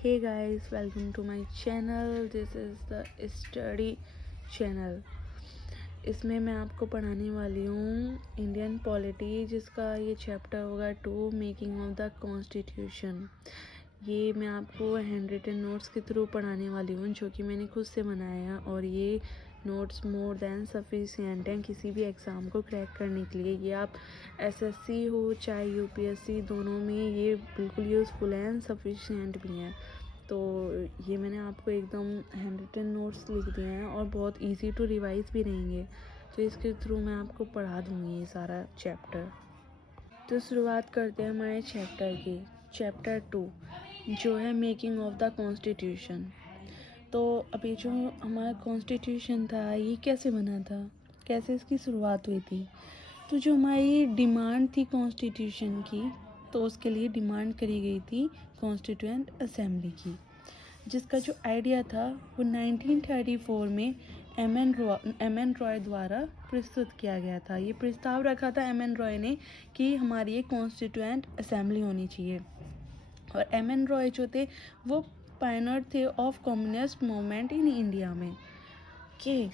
Hey guys, welcome to my channel. This is the study channel. इसमें मैं आपको पढ़ाने वाली हूँ इंडियन पॉलिटी, जिसका ये चैप्टर होगा 2 मेकिंग ऑफ द कॉन्स्टिट्यूशन। ये मैं आपको हैंड रिटन नोट्स के थ्रू पढ़ाने वाली हूँ, जो कि मैंने खुद से बनाया, और ये नोट्स मोर देन सफिशिएंट हैं किसी भी एग्ज़ाम को क्रैक करने के लिए। ये आप एसएससी हो चाहे यूपीएससी, दोनों में ये बिल्कुल यूज़फुल हैं एंड सफिशिएंट भी हैं। तो ये मैंने आपको एकदम हैंड रिटन नोट्स लिख दिए हैं और बहुत इजी टू रिवाइज भी रहेंगे, तो इसके थ्रू मैं आपको पढ़ा दूँगी ये सारा चैप्टर। तो शुरुआत करते हैं हमारे चैप्टर की। चैप्टर 2 जो है मेकिंग ऑफ द कॉन्स्टिट्यूशन। तो अभी जो हमारा कॉन्स्टिट्यूशन था ये कैसे बना था, कैसे इसकी शुरुआत हुई थी। तो जो हमारी डिमांड थी कॉन्स्टिट्यूशन की, तो उसके लिए डिमांड करी गई थी कॉन्स्टिट्यूएंट असेंबली की, जिसका जो आइडिया था वो 1934 में एम एन रॉय द्वारा प्रस्तुत किया गया था। ये प्रस्ताव रखा था एम एन रॉय ने कि हमारी एक कॉन्स्टिट्यूएंट असेंबली होनी चाहिए। और एम एन रॉय जो थे वो पायनर थे of communist movement in India में। ओके,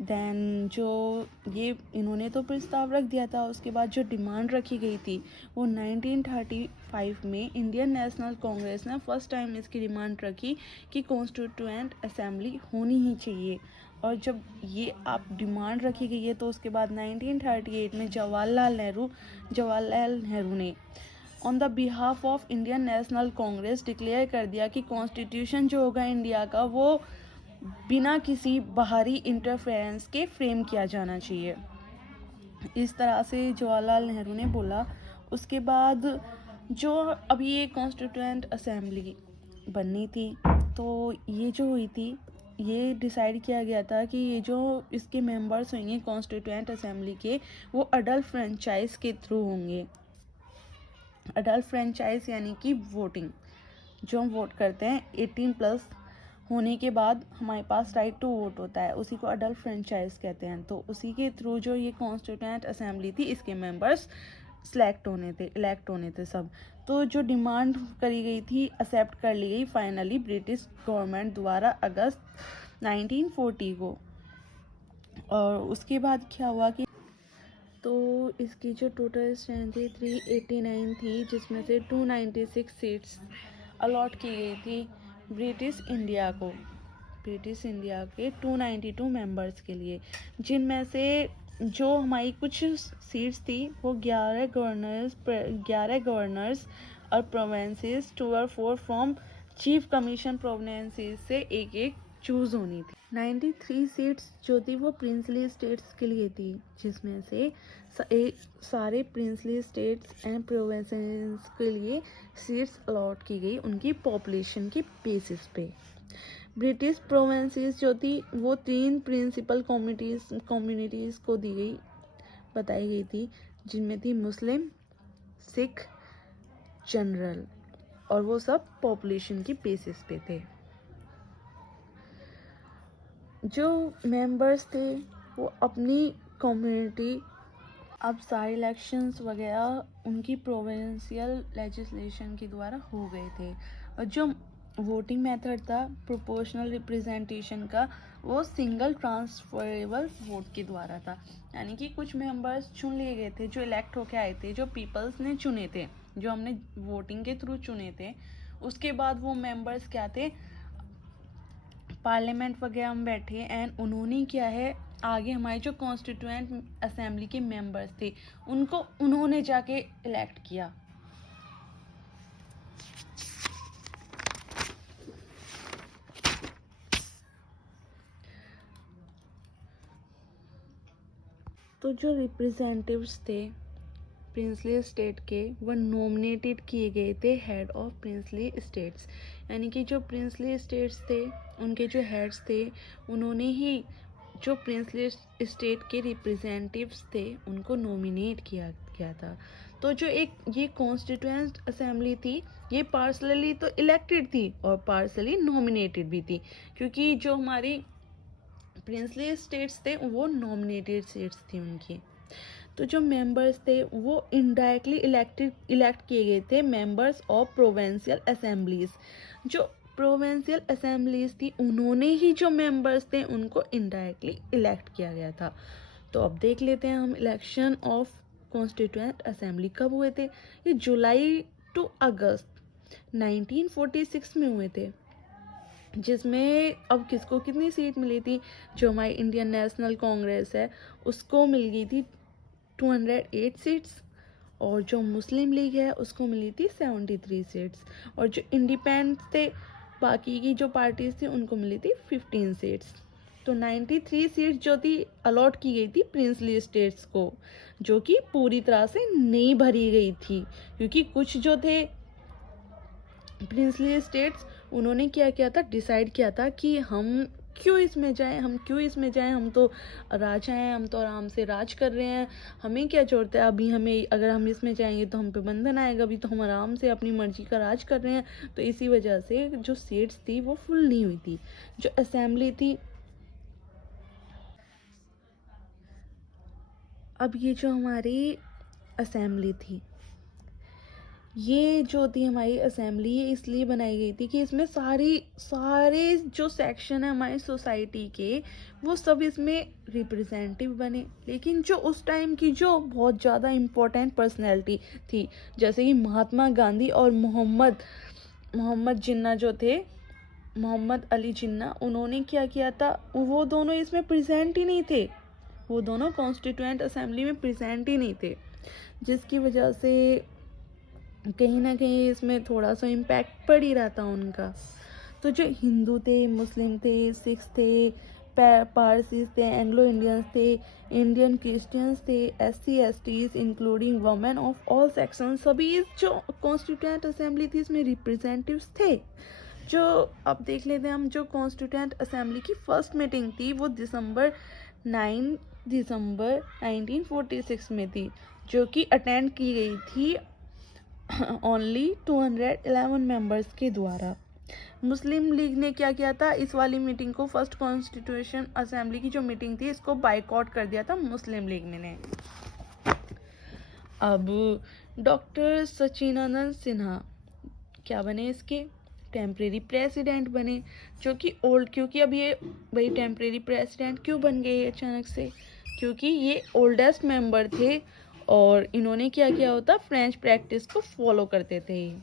देन जो ये इन्होंने तो प्रस्ताव रख दिया था, उसके बाद जो डिमांड रखी गई थी वो 1935 में इंडियन नेशनल कांग्रेस ने फर्स्ट टाइम इसकी डिमांड रखी कि कॉन्स्टिट्यूएंट असेंबली होनी ही चाहिए। और जब ये आप डिमांड रखी गई है, तो उसके बाद 1938 में जवाहरलाल नेहरू ने on the behalf of Indian national Congress declare कर दिया कि कॉन्स्टिट्यूशन जो होगा इंडिया का वो बिना किसी बाहरी इंटरफेरेंस के फ्रेम किया जाना चाहिए। इस तरह से जवाहरलाल नेहरू ने बोला। उसके बाद जो अभी ये कॉन्स्टिट्यूएंट असेंबली बननी थी, तो ये जो हुई थी, ये डिसाइड किया गया था कि ये जो इसके मेंबर्स होंगे कॉन्स्टिट्यूएंट असेंबली के, वो अडल्ट फ्रेंचाइज के थ्रू होंगे। अडल्ट फ्रेंचाइज यानी कि वोटिंग, जो हम वोट करते हैं 18+ होने के बाद हमारे पास राइट टू वोट होता है, उसी को अडल्ट फ्रेंचाइज कहते हैं। तो उसी के थ्रू जो ये कॉन्स्टिट्यूएंट असेंबली थी, इसके मेंबर्स इलेक्ट होने थे सब। तो जो डिमांड करी गई थी एक्सेप्ट कर ली गई फाइनली ब्रिटिश गवर्नमेंट द्वारा अगस्त 1940 को। और उसके बाद क्या हुआ कि तो इसकी जो टोटल स्ट्रेंथ थी 389 थी, जिसमें से 296 सीट्स अलॉट की गई थी ब्रिटिश इंडिया के 292 मेंबर्स के लिए, जिनमें से जो हमारी कुछ सीट्स थी वो 11 गवर्नर्स और प्रोविंसेस 2 और 4 फ्रॉम चीफ कमीशन प्रोविंसेस से एक चूज होनी थी। 93 सीट्स जो थी वो प्रिंसली स्टेट्स के लिए थी, जिसमें से सारे प्रिंसली स्टेट्स एंड प्रोविंसेस के लिए सीट्स अलॉट की गई उनकी पॉपुलेशन की बेसिस पे। ब्रिटिश प्रोविंसेस जो थी वो 3 प्रिंसिपल कम्युनिटीज़ को बताई गई थी, जिनमें थी मुस्लिम, सिख, जनरल, और वो सब पॉपुलेशन की बेसिस पे थे। जो मेंबर्स थे वो अपनी कम्युनिटी, अब सारे इलेक्शंस वगैरह उनकी प्रोविंशियल लेजिस्लेशन के द्वारा हो गए थे। और जो वोटिंग मेथड था प्रोपोर्शनल रिप्रेजेंटेशन का, वो सिंगल ट्रांसफरेबल वोट के द्वारा था। यानी कि कुछ मेंबर्स चुन लिए गए थे, जो इलेक्ट होके आए थे, जो पीपल्स ने चुने थे, जो हमने वोटिंग के थ्रू चुने थे। उसके बाद वो मेंबर्स क्या थे, पार्लियामेंट वगैरह में बैठे एंड उन्होंने क्या है, आगे हमारे जो कॉन्स्टिट्यूएंट असेंबली के मेंबर्स थे उनको उन्होंने जाके इलेक्ट किया। तो जो रिप्रेजेंटेटिव्स थे प्रिंसली स्टेट के, वह नॉमिनेटेड किए गए थे हेड ऑफ प्रिंसली स्टेट्स। यानी कि जो प्रिंसली स्टेट्स थे उनके जो हेड्स थे, उन्होंने ही जो प्रिंसली स्टेट के रिप्रेजेंटेटिव्स थे उनको नॉमिनेट किया गया था। तो जो एक ये कॉन्स्टिट्यूएंट असेंबली थी, ये पार्सली तो इलेक्टेड थी और पार्सली नॉमिनेटेड भी थी, क्योंकि जो हमारी प्रिंसली स्टेट्स थे वो नॉमिनेटेड स्टेट्स थी उनकी। तो जो मेंबर्स थे वो इनडायरेक्टली इलेक्ट किए गए थे मेंबर्स ऑफ प्रोविंशियल असेंबलीज। जो प्रोविंशियल असेंबलीज थी उन्होंने ही जो मेंबर्स थे उनको इनडायरेक्टली इलेक्ट किया गया था। तो अब देख लेते हैं हम इलेक्शन ऑफ कॉन्स्टिट्यूएंट असेंबली कब हुए थे। ये जुलाई टू अगस्त 1946 में हुए थे, जिसमें अब किसको कितनी सीट मिली थी। जो हमारी इंडियन नेशनल कांग्रेस है उसको मिल गई थी 208 सीट्स, और जो मुस्लिम लीग है उसको मिली थी 73 सीट्स, और जो इंडिपेंडेंट थे बाकी की जो पार्टीज थी उनको मिली थी 15 सीट्स। तो 93 सीट्स जो थी अलॉट की गई थी प्रिंसली स्टेट्स को, जो कि पूरी तरह से नहीं भरी गई थी, क्योंकि कुछ जो थे प्रिंसली स्टेट्स उन्होंने क्या किया था, डिसाइड किया था कि हम क्यों इसमें जाएं, हम तो राजा हैं, हम तो आराम से राज कर रहे हैं, हमें क्या जरूरत है अभी, हमें अगर हम इसमें जाएंगे तो हम पे बंधन आएगा, अभी तो हम आराम से अपनी मर्जी का राज कर रहे हैं। तो इसी वजह से जो सीट्स थी वो फुल नहीं हुई थी। जो असेंबली थी, अब ये जो हमारी असेंबली थी, ये जो थी हमारी असेंबली, ये इसलिए बनाई गई थी कि इसमें सारे जो सेक्शन है हमारी सोसाइटी के वो सब इसमें रिप्रेजेंटेटिव बने। लेकिन जो उस टाइम की जो बहुत ज़्यादा इम्पोर्टेंट पर्सनैलिटी थी, जैसे कि महात्मा गांधी और मोहम्मद जिन्ना जो थे, मोहम्मद अली जिन्ना, उन्होंने क्या किया था, वो दोनों इसमें प्रेजेंट ही नहीं थे, वो दोनों कॉन्स्टिट्यूएंट असेंबली में प्रेजेंट ही नहीं थे, जिसकी वजह से कहीं ना कहीं इसमें थोड़ा सा इम्पैक्ट पड़ ही रहा था उनका। तो जो हिंदू थे, मुस्लिम थे, सिख्स थे, पारसीज थे, एंग्लो इंडियंस थे, इंडियन क्रिश्चियंस थे, SC STs including women of all section, सभी जो कॉन्स्टिट्यूएंट असेंबली थी इसमें रिप्रेजेंटेटिव्स थे। जो अब देख लेते हैं हम, जो कॉन्स्टिट्यूएंट असेंबली की फर्स्ट मीटिंग थी वो 9 दिसंबर 1946 में थी, जो कि अटेंड की गई थी ओनली 211 मेंबर्स के द्वारा। मुस्लिम लीग ने क्या किया था, इस वाली मीटिंग को, फर्स्ट कॉन्स्टिट्यूशन असेंबली की जो मीटिंग थी इसको बाइकआउट कर दिया था मुस्लिम लीग ने। अब डॉक्टर सचिदानंद सिन्हा क्या बने, इसके टेम्परेरी प्रेसिडेंट बने, जो कि क्योंकि अब ये भाई टेम्परेरी प्रेसिडेंट क्यों बन गए अचानक से, क्योंकि ये ओल्डेस्ट मेंबर थे और इन्होंने क्या किया होता, फ्रेंच प्रैक्टिस को फॉलो करते थे।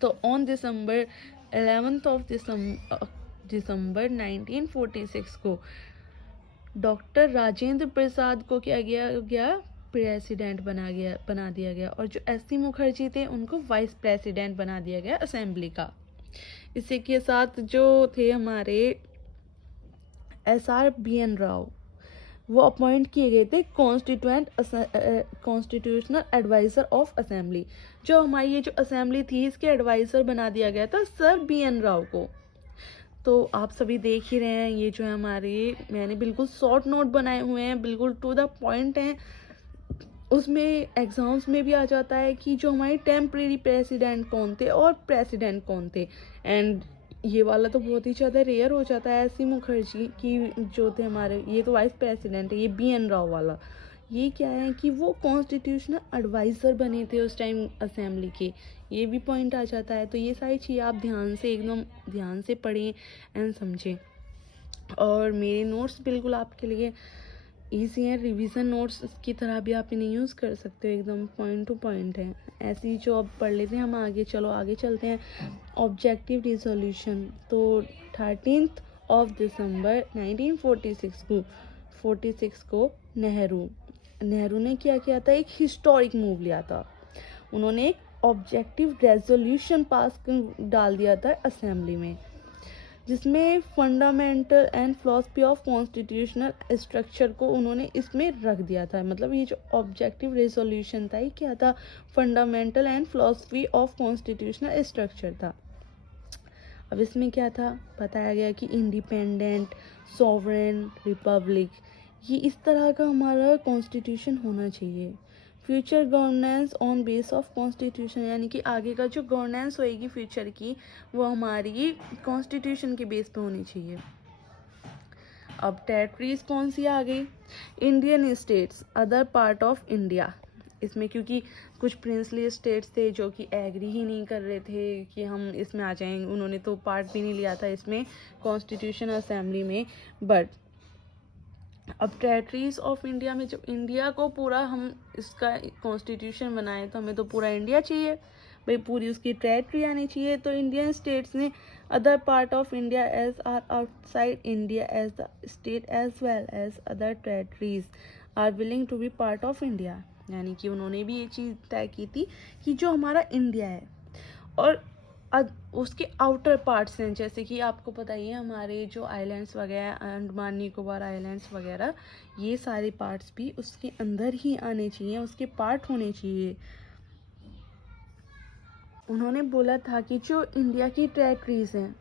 तो ऑन दिसंबर 11 ऑफ दिसंबर 1946 को डॉक्टर राजेंद्र प्रसाद को क्या गया प्रेसिडेंट बना दिया गया, और जो SC मुखर्जी थे उनको वाइस प्रेसिडेंट बना दिया गया असेंबली का। इसी के साथ जो थे हमारे SR BN राव, वो अपॉइंट किए गए थे कॉन्स्टिट्यूशनल एडवाइजर ऑफ असेंबली। जो हमारी ये जो असेंबली थी इसके एडवाइजर बना दिया गया था सर BN राव को। तो आप सभी देख ही रहे हैं, ये जो है हमारे, मैंने बिल्कुल शॉर्ट नोट बनाए हुए हैं, बिल्कुल टू द पॉइंट हैं। उसमें एग्जाम्स में भी आ जाता है कि जो हमारे टेम्परेरी प्रेसिडेंट कौन थे और प्रेसिडेंट कौन थे। एंड ये वाला तो बहुत ही ज़्यादा रेयर हो जाता है, SC मुखर्जी की जो थे हमारे, ये तो वाइस प्रेसिडेंट है, ये BN राव वाला, ये क्या है कि वो कॉन्स्टिट्यूशनल एडवाइज़र बने थे उस टाइम असेंबली के, ये भी पॉइंट आ जाता है। तो ये सारी चीज़ें आप एकदम ध्यान से पढ़ें एंड समझें। और मेरे नोट्स बिल्कुल आपके लिए ईजी हैं, रिवीजन नोट्स की तरह भी आप इन्हें यूज़ कर सकते हो, एकदम पॉइंट टू पॉइंट है। ऐसे ही जो अब पढ़ लेते हैं हम आगे, चलो आगे चलते हैं। ऑब्जेक्टिव रिजोल्यूशन, तो 13 दिसंबर 1946 को नेहरू ने क्या किया था, एक हिस्टोरिक मूव लिया था। उन्होंने एक ऑब्जेक्टिव रेजोल्यूशन पास डाल दिया था असेंबली में, जिसमें fundamental and philosophy of constitutional structure को उन्होंने इसमें रख दिया था। मतलब ये जो ऑब्जेक्टिव रेजोल्यूशन था ये क्या था, fundamental and philosophy of constitutional structure था। अब इसमें क्या था, बताया गया कि इंडिपेंडेंट, सॉवरेन, रिपब्लिक, ये इस तरह का हमारा कॉन्स्टिट्यूशन होना चाहिए। Future governance on base of constitution, यानी कि आगे का जो गवर्नेंस होएगी फ्यूचर की वो हमारी कॉन्स्टिट्यूशन के बेस पे होनी चाहिए। अब टेरिटरीज कौन सी आ गई, Indian states, other part of India, इसमें, क्योंकि कुछ प्रिंसली स्टेट्स थे जो कि एग्री ही नहीं कर रहे थे कि हम इसमें आ जाएं। उन्होंने तो पार्ट भी नहीं लिया था इसमें कॉन्स्टिट्यूशन असेंबली में। बट अब टेरिटरीज ऑफ इंडिया में जब इंडिया को पूरा हम इसका कॉन्स्टिट्यूशन बनाए तो हमें तो पूरा इंडिया चाहिए भाई, पूरी उसकी टेरिटरी आनी चाहिए। तो इंडियन स्टेट्स ने other part of India as are outside India as the state as well as other territories are willing to be part of India, यानी कि उन्होंने भी ये चीज़ तय की थी कि जो हमारा इंडिया है और उसके आउटर पार्ट्स हैं, जैसे कि आपको पता ही है हमारे जो आइलैंड्स वगैरह, अंडमान निकोबार आइलैंड्स वगैरह, ये सारे पार्ट्स भी उसके अंदर ही आने चाहिए, उसके पार्ट होने चाहिए। उन्होंने बोला था कि जो इंडिया की टेरिटरीज हैं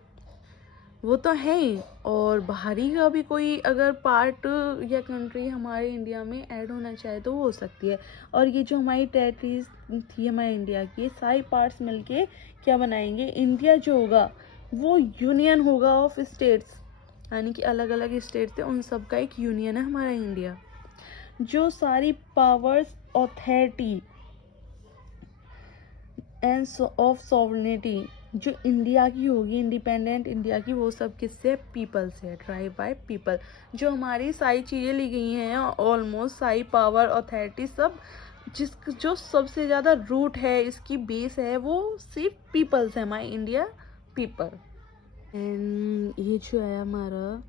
वो तो है ही, और बाहरी का भी कोई अगर पार्ट या कंट्री हमारे इंडिया में ऐड होना चाहे तो वो हो सकती है। और ये जो हमारी टेरिटरीज थी हमारे इंडिया की, सारे पार्ट्स मिलके क्या बनाएंगे, इंडिया जो होगा वो यूनियन होगा ऑफ स्टेट्स, यानी कि अलग अलग स्टेट्स थे उन सब का एक यूनियन है हमारा इंडिया। जो सारी powers, authority end of sovereignty जो इंडिया की होगी, इंडिपेंडेंट इंडिया की, वो सब किससे, पीपल से, ड्राइव बाय पीपल। जो हमारी सारी चीज़ें ली गई हैं, ऑलमोस्ट सारी पावर, अथॉरिटी, सब जो सबसे ज़्यादा रूट है, इसकी बेस है, वो सिर्फ पीपल्स है, हमारी इंडिया पीपल। एंड ये जो है हमारा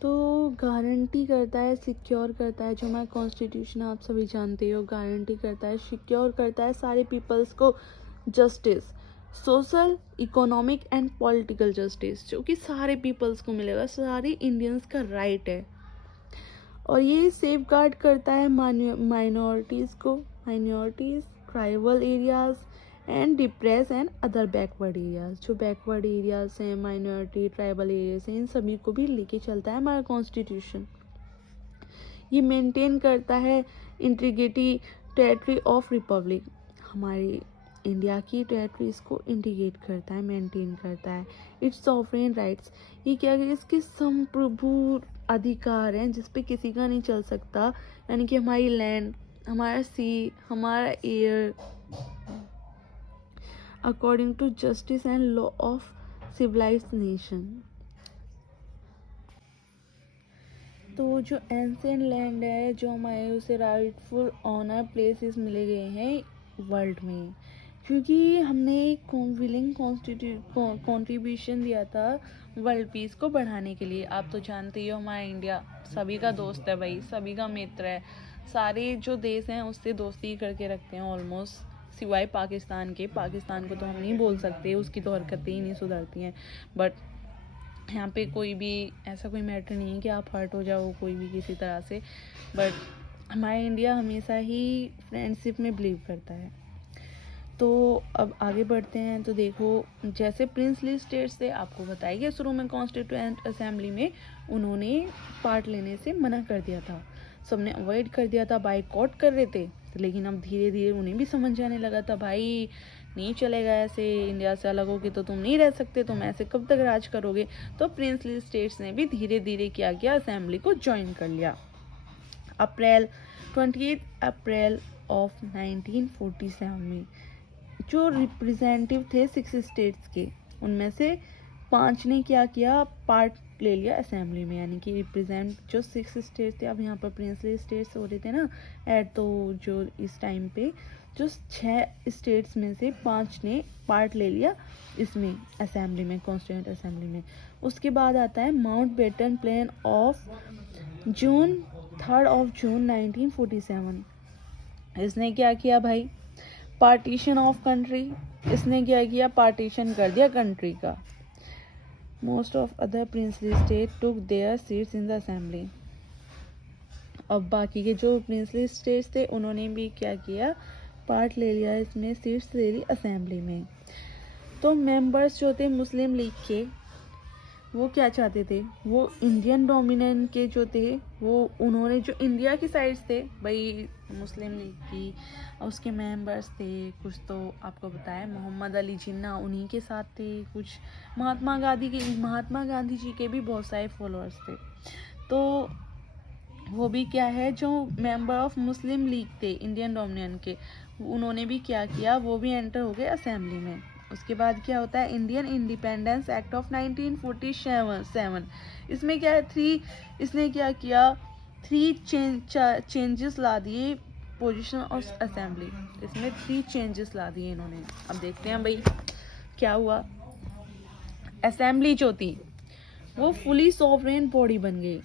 तो गारंटी करता है, सिक्योर करता है, जो हमारा कॉन्स्टिट्यूशन आप सभी जानते हो, गारंटी करता है, सिक्योर करता है सारे पीपल्स को justice, social, economic and political justice, जो कि सारे पीपल्स को मिलेगा, सारे इंडियंस का राइट है। और ये सेफ गार्ड करता है माइनॉरिटीज़ को, minorities, tribal areas and depress and other backward areas. जो बैकवर्ड एरियाज हैं, माइनॉरिटी, ट्राइबल एरियाज हैं, इन सभी को भी लेके चलता है हमारा कॉन्स्टिट्यूशन। ये मेंटेन करता है इंटीग्रिटी टेरिटरी ऑफ रिपब्लिक, हमारी इंडिया की टेरिटरीज को इंटीग्रेट करता है, मेंटेन करता है। इट्स सॉवरेन राइट्स, ये क्या है, इसके संप्रभु अधिकार हैं जिस पे किसी का नहीं चल सकता, यानी कि हमारी लैंड, हमारा सी, हमारा air, according to justice and law of civilised nation. तो जो एंशिएंट लैंड है, जो हमारे उसे राइटफुल ऑनर प्लेसेस मिले गए हैं वर्ल्ड में, क्योंकि हमने एक विलिंग कॉन्ट्रीब्यूशन दिया था वर्ल्ड पीस को बढ़ाने के लिए। आप तो जानते ही हो हमारा इंडिया सभी का दोस्त है भाई, सभी का मित्र है, सारे जो देश हैं उससे दोस्ती ही करके रखते हैं ऑलमोस्ट, सिवाय पाकिस्तान के। पाकिस्तान को तो हम नहीं बोल सकते, उसकी तो हरकतें ही नहीं सुधरती हैं। बट यहाँ पे कोई भी ऐसा कोई मैटर नहीं है कि आप हर्ट हो जाओ कोई भी किसी तरह से। बट हमारा इंडिया हमेशा ही फ्रेंडशिप में बिलीव करता है। तो अब आगे बढ़ते हैं। तो देखो, जैसे प्रिंसली स्टेट्स थे, आपको बताया गया शुरू में कॉन्स्टिट्यूएंट असेंबली में उन्होंने पार्ट लेने से मना कर दिया था, सबने अवॉइड कर दिया था, बाइकआउट कर रहे थे। लेकिन अब धीरे धीरे उन्हें भी समझ जाने लगा था, भाई नहीं चलेगा ऐसे, इंडिया से अलग होके तो तुम नहीं रह सकते, तुम ऐसे कब तक राज करोगे। तो प्रिंसली स्टेट्स ने भी धीरे धीरे क्या किया, असेंबली को ज्वाइन कर लिया। 28 अप्रैल ऑफ 1947 में जो रिप्रेजेंटेटिव थे 6 स्टेट्स के, उनमें से 5 ने क्या किया, पार्ट ले लिया असेंबली में, यानी कि रिप्रेजेंट जो 6 स्टेट्स थे। अब यहाँ पर प्रिंसली स्टेट्स हो रहे थे ना ऐड, तो जो इस टाइम पे जो 6 स्टेट्स में से 5 ने पार्ट ले लिया इसमें असेंबली में, कॉन्स्टिट्यूएंट असेंबली में। उसके बाद आता है माउंटबेटन प्लान ऑफ 3 जून 1947। इसने क्या किया भाई, पार्टीशन ऑफ कंट्री, इसने क्या किया, पार्टीशन कर दिया कंट्री का। Most of other princely state took there seats in the assembly. अब बाकी के जो प्रिंसली स्टेट्स थे उन्होंने भी क्या किया, पार्ट ले लिया, इसमें सीट्स ले ली असेंबली में। तो मेंबर्स जो थे मुस्लिम लीग के, वो क्या चाहते थे, वो इंडियन डोमिनेंट के जो थे, वो उन्होंने जो इंडिया की साइड थे भाई मुस्लिम लीग की, उसके मेंबर्स थे कुछ, तो आपको बताया मोहम्मद अली जिन्ना उन्हीं के साथ थे, कुछ महात्मा गांधी जी के भी बहुत सारे फॉलोअर्स थे। तो वो भी क्या है, जो मेंबर ऑफ मुस्लिम लीग थे इंडियन डोमिनियन के, उन्होंने भी क्या किया, वो भी एंटर हो गए असेंबली में। उसके बाद क्या होता है, इंडियन इंडिपेंडेंस एक्ट ऑफ 1947। इसमें क्या है, इसने क्या किया, 3 चेंजेस ला दिए पोजीशन ऑफ असेंबली। इसमें 3 चेंजेस ला दिए इन्होंने। अब देखते हैं भाई क्या हुआ। असेंबली जो थी वो फुली सॉवरेन बॉडी बन गई,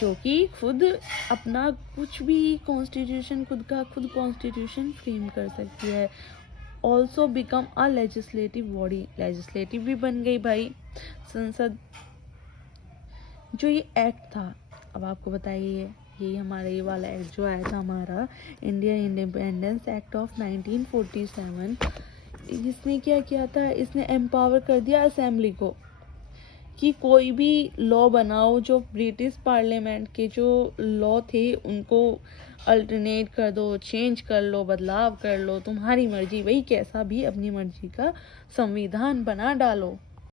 जो कि खुद अपना कुछ भी कॉन्स्टिट्यूशन, खुद कॉन्स्टिट्यूशन फ्रेम कर सकती है। Also become a legislative body, legislative भी बन गई भाई संसद। जो ये एक्ट था, अब आपको बताइए, ये हमारा ये वाला एक्ट जो आया था हमारा इंडियन इंडिपेंडेंस एक्ट ऑफ 1947, इसने क्या किया था, इसने एम्पावर कर दिया असेंबली को कि कोई भी लॉ बनाओ, जो ब्रिटिश पार्लियामेंट के जो लॉ थे उनको अल्टरनेट कर दो, चेंज कर लो, बदलाव कर लो, तुम्हारी मर्जी, वही कैसा भी अपनी मर्जी का संविधान बना डालो।